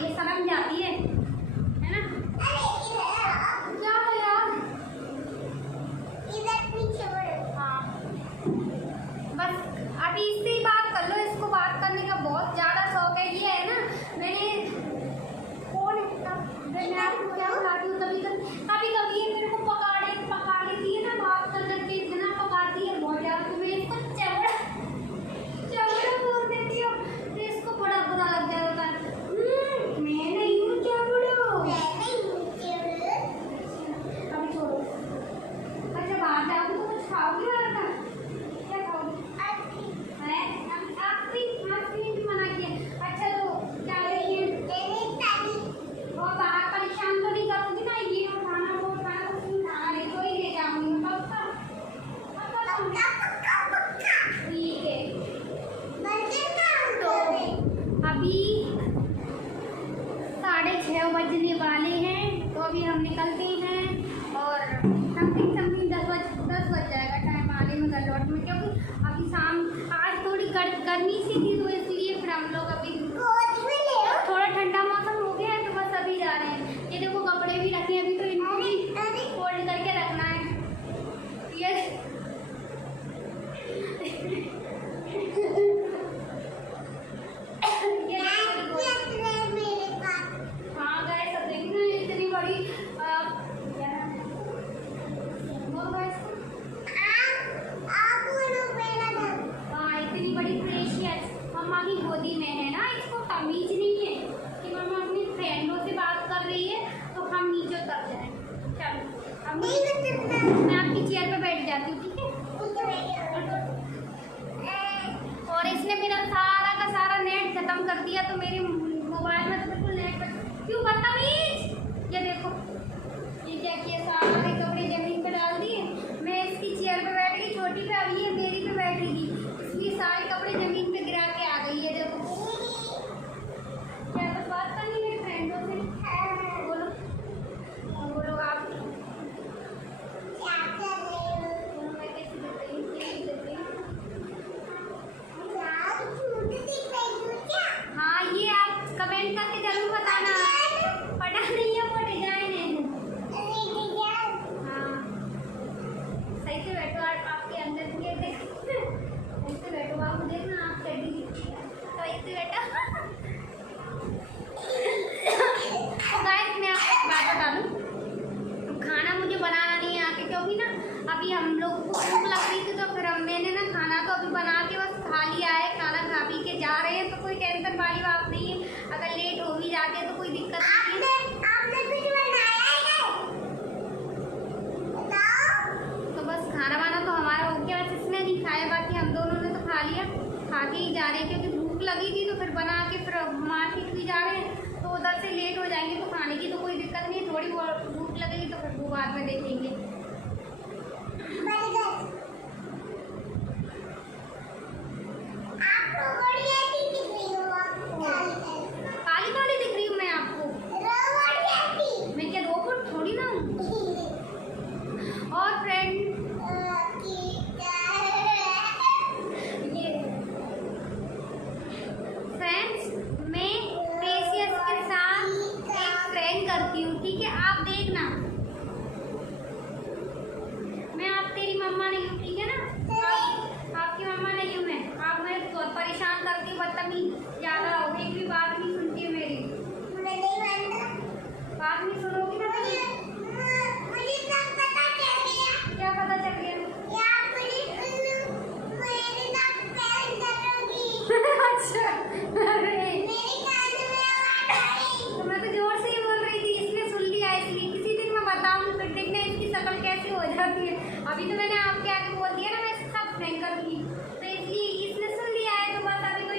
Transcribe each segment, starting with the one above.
आती है, शर्म जाती है ना? क्या है यार? हाँ, बस अभी इससे ही बात कर लो। इसको बात करने का बहुत ज़्यादा शौक है। ये है ना, मैंने फोन मैं आपको क्या बुलाती हूँ, कभी कभी ये मेरे को पका लेती है ना, बात कर करके इतना पकाती है बहुत ज़्यादा। तो मैं इसको चबड़ा बोल देती हूँ, तो इसको बड़ा बुरा लग जाता है। मैं नहीं हूँ चबड़ो, अभी छोड़ो। अच्छा बाहर जाओगे तो कुछ खाओगे? और क्या खाओगे? आप भी मना किया। अच्छा तो क्या करिए, और बाहर परेशान तो नहीं करूँगी ना? ये उठाना वो उठाना, कुछ नहीं उठाना, ले तो ही ले जाऊँगी पक्का। ठीक है, तो अभी 6:30 बजने वाले हैं, तो अभी हम निकलते हैं और समथिंग 10 बज जाएगा टाइम आने में घर लौट में, क्योंकि अभी शाम आज थोड़ी गर्मी सी थी, तो इसलिए फिर हम लोग अभी थोड़ा ठंडा मौसम हो गया है, तो बस अभी जा रहे हैं। ये देखो कपड़े भी रखे हैं, अभी तो इनको भी फोल्ड करके रखना है। ये हाँ गए सब देखी ना, इतनी बड़ी इतनी बड़ी प्रेशियस मम्मा की गोदी में है ना। इसको तमीज नहीं है कि मम्मा अपनी फ्रेंडों से बात कर रही है, तो हम नीचे उतर जाए। चलो अब मैं आपकी चेयर पे बैठ जाती हूँ, ठीक है? और इसने मेरा सारा का सारा नेट खत्म कर दिया, तो मेरे मोबाइल में तो बिल्कुल नेट क्यों बदतमीज। ये देखो ये क्या किया, सारे कपड़े जमीन पे डाल दिए। मैं इसकी चेयर पे बैठ गई छोटी पे, अभी ये मेरी पे बैठेगी, इसलिए सारे कपड़े जमीन पे गिरा के आ गई है। देखो क्या बस बात करनी मेरे फ्रेंडों से? बोलो आप मैं कैसे बताइए? हाँ ये आप कमेंट करके जरूर बताना। पता नहीं है वो डिजाइन है। हाँ सही से बैठो, आपके अंदर के ऐसे बैठो, आप देखना आप चड्डी दिखती है, तो ऐसे बैठो। तो गाइस मैं आपको एक बात बता दूँ, खाना मुझे बनाना नहीं आके, क्योंकि ना अभी हम लोग को भूख लग रही थी, तो फिर मैंने ना खाना तो अभी बना के बस खा लिया है। खाना खा पी के जा रहे हैं, तो कोई टेंशन वाली बात नहीं है। अगर लेट हो भी जाते तो कोई दिक्कत नहीं है। तो बस खाना वाना तो हमारा हो गया, बस इसने नहीं खाया, बाकी हम दोनों ने तो खा लिया। खा के ही जा रहे हैं, क्योंकि भूख लगी थी, तो फिर बना के फिर मार्केट भी जा रहे हैं, तो उधर से लेट हो जाएंगे। तो खाने की तो कोई दिक्कत नहीं, थोड़ी भूख लगेगी तो फिर वो बाद में देखेंगे। काली काली दिख रही हूँ मैं आपको? मैं क्या रोबोट थोड़ी ना हूँ। और फ्रेंड मैं प्रेशियस के साथ एक फ्रेंड करती हूँ, ठीक है? आप देखना, मैं आप तेरी मम्मा नहीं हूँ, ठीक है ना? आपकी मम्मा नहीं हूँ मैं। आप मुझे बहुत परेशान करती, बदतमीज ज़्यादा हो, एक भी बात नहीं सुनती है मेरी। बात नहीं सुनोगी ना कभी? क्या पता चल गया? अच्छा अरे तो मैं तो जोर से ही बोल रही थी, इसने सुन लिया। इसलिए किसी दिन मैं बताऊँ, फिर देखना इसकी शक्ल कैसी हो जाती है। अभी तो मैंने आपके आगे बोल दिया ना, मैं सब फ्रेंड करूँगी, तो इसलिए इसने सुन लिया है। तो बस अभी कोई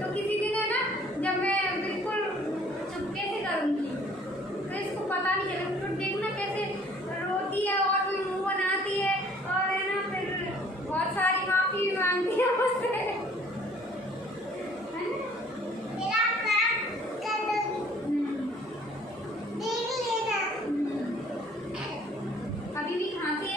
तो किसी दिन है ना, जब मैं बिल्कुल चुपके से करूँगी, तो इसको पता नहीं चलेगा। तो देखना कैसे रोती है और भी मुँह बनाती है, और है ना फिर बहुत सारी माफ़ी भी मांगती है मुझसे। अभी भी खांसी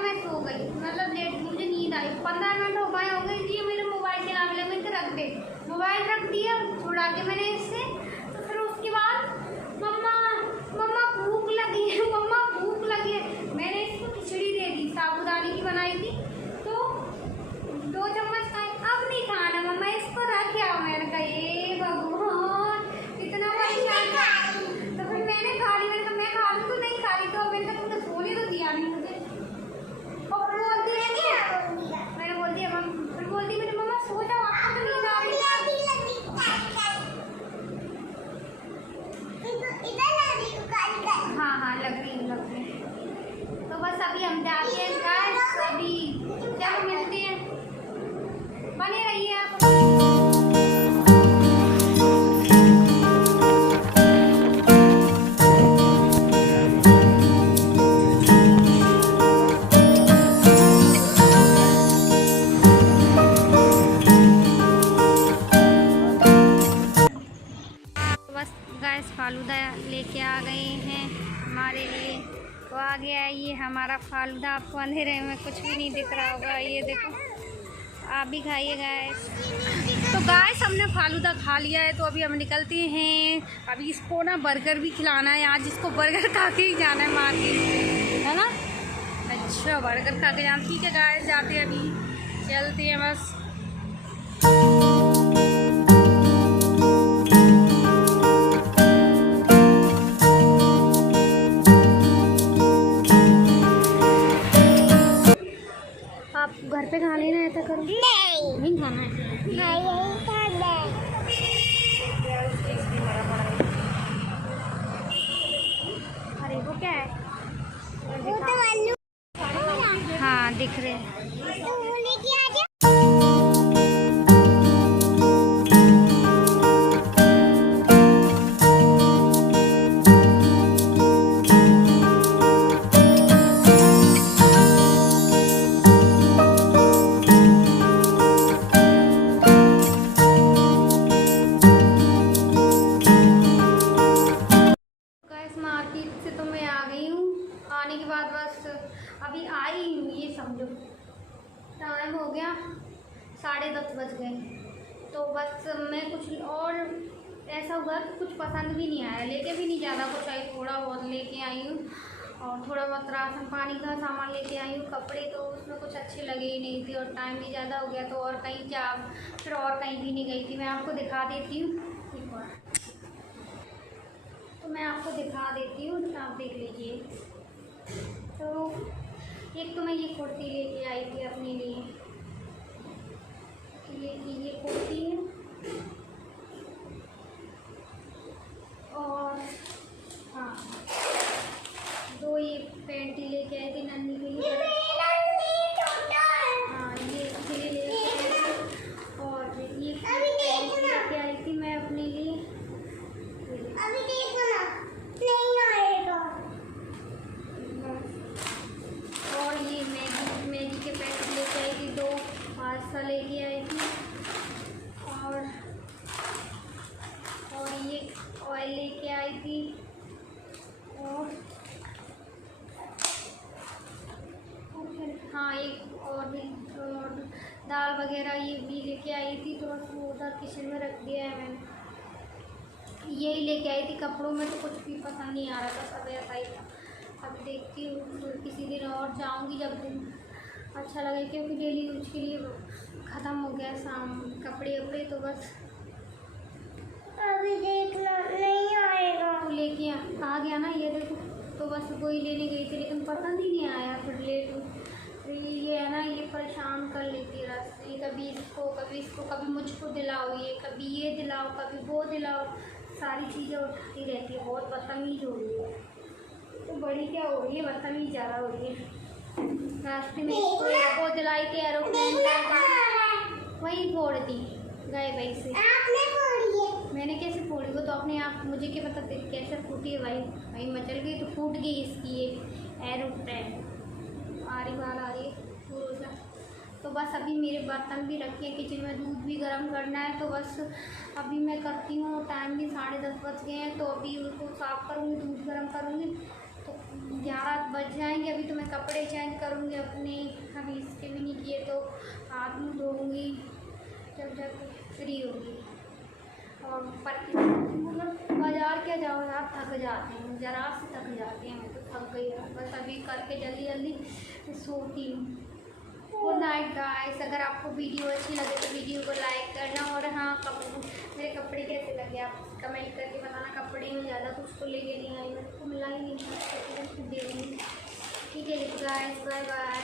मैं सो गई, मतलब लेट, मुझे नींद आई। 15 मिनट हो गए इसलिए मेरे मोबाइल के नाम लगे थे, रख दे। मोबाइल रख दिया, छुड़ा के मैंने इससे। तो फिर उसके बाद मम्मा मम्मा भूख लगी है, मम्मा भूख लगी है। मैंने इसको खिचड़ी दे दी, साबूदाने की बनाई थी, तो 2 चम्मच खाई। अब नहीं खाना मम्मा, इसको रख आओ। मैंने कहा ये भगवान, इतना परेशान। तो फिर मैंने खा ली। मैंने कहा मैं खा लूँ, तो नहीं खा रही। तो मैंने कहा तुमने सोने तो दिया नहीं मुझे। और बोलती है मैंने बोल दिया फिर बोलती मेरी मम्मा सो जाओ, आपको तो नींद आ रही है। हाँ हाँ लग रही। तो बस अभी हम जाते हैं गाइस, अभी चलो मिलते हैं, बने रहिए आप। बस गाइस फालूदा लेके आ गए हैं हमारे लिए। तो आ गया है ये हमारा फालूदा। आपको अंधेरे में कुछ भी नहीं दिख रहा होगा, ये देखो, आप भी खाइए गाइस। तो गाइस हमने फालूदा खा लिया है, तो अभी हम निकलते हैं। अभी इसको ना बर्गर भी खिलाना है, आज इसको बर्गर खा के ही जाना है मार्केट, है ना। अच्छा बर्गर खा के जाना, ठीक है गाइस, जाते हैं अभी, चलते हैं बस। आप घर पे खा लेना, ऐसा करो। नहीं खाना है। अरे वो क्या है? हाँ दिख रहे हैं। मार्केट से तो मैं आ गई हूँ, आने के बाद बस अभी आई हूँ, ये समझो टाइम हो गया 10:30 बज गए। तो बस मैं कुछ और ऐसा हुआ कि कुछ पसंद भी नहीं आया, लेके भी नहीं ज़्यादा कुछ आई, थोड़ा बहुत लेके आई हूँ, और थोड़ा बहुत राशन पानी का सामान लेके आई हूँ। कपड़े तो उसमें कुछ अच्छे लगे ही नहीं थे, और टाइम भी ज़्यादा हो गया, तो और कहीं फिर और कहीं भी नहीं गई थी। मैं आपको दिखा देती हूँ एक बार, तो मैं आपको दिखा देती हूँ, आप देख लीजिए। तो एक तो मैं ये कुर्ती लेके आई थी अपने लिए, ये कुर्ती है, और हाँ 2 ये पैंटी लेके आई थी नन्ही के लिए। हाँ ये इसके लिए लेके आई थी, और ये लेके आई थी मैं अपने लिए। अभी देखो ना, नहीं आएगा। और ये मैगी के पैकेट लेके आई थी 2, पास्ता लेके आई थी, और ये ऑयल लेके आई थी, और हाँ एक और भी, और दाल वगैरह ये भी लेके आई थी। तो बस वो उधर किचन में रख दिया है मैंने। यही लेके आई थी। कपड़ों में तो कुछ भी पसंद नहीं आ रहा था, सब ऐसा ही था। अब देखती हूँ तो किसी दिन और जाऊँगी जब दिन अच्छा लगे, क्योंकि डेली यूज के लिए ख़त्म हो गया कपड़े वपड़े। तो बस अभी देखना नहीं आएगा, तो लेके आ गया ना, ये देखो। तो बस वही लेने गई थी, लेकिन पसंद ही नहीं आया, फिर लेट हुई। ये है ना, ये परेशान कर लेती है रास्ते, कभी इसको कभी मुझको दिलाओ, ये कभी ये दिलाओ, कभी वो दिलाओ, सारी चीज़ें उठाती रहती है। बहुत बदतमीज़ हो रही है। तो बड़ी क्या हो रही है, बदतमीज़ ज़्यादा हो रही है। रास्ते में इसको वो दिलाई थी एरोप्लेन का, वही फोड़ दी गए भाई से। मैंने कैसे फोड़ी, वो तो अपने आप, मुझे क्या पता कैसे फूटी है भाई मचल गई तो फूट गई इसकी ये एरोप्लेन। आ रही बाल आ रही है। तो बस अभी मेरे बर्तन भी रखे हैं किचन में, दूध भी गर्म करना है। तो बस अभी मैं करती हूँ, टाइम भी 10:30 बज गए हैं। तो अभी उनको साफ़ करूँगी, दूध गर्म करूँगी, तो 11 बज जाएंगे। अभी तो मैं कपड़े चेंज करूँगी अपने, अभी इसके भी नहीं किए तो हाथ मुँह धोऊँगी जब जाके फ्री होगी। और मतलब बाज़ार क्या जाओ यार, थक जाते हैं, ज़रा से थक जाते हैं। मैं तो थक गई यार, बस अभी करके जल्दी जल्दी सोती हूँ। Good night guys. अगर आपको वीडियो अच्छी लगे तो वीडियो को लाइक करना, और हाँ मेरे कपड़े कैसे लगे आप कमेंट करके बताना। कपड़े में ज़्यादा कुछ तो लेके नहीं आई, मेरे को मिला ही नहीं, दे दूँगी। ठीक है गाइस, बाय बाय।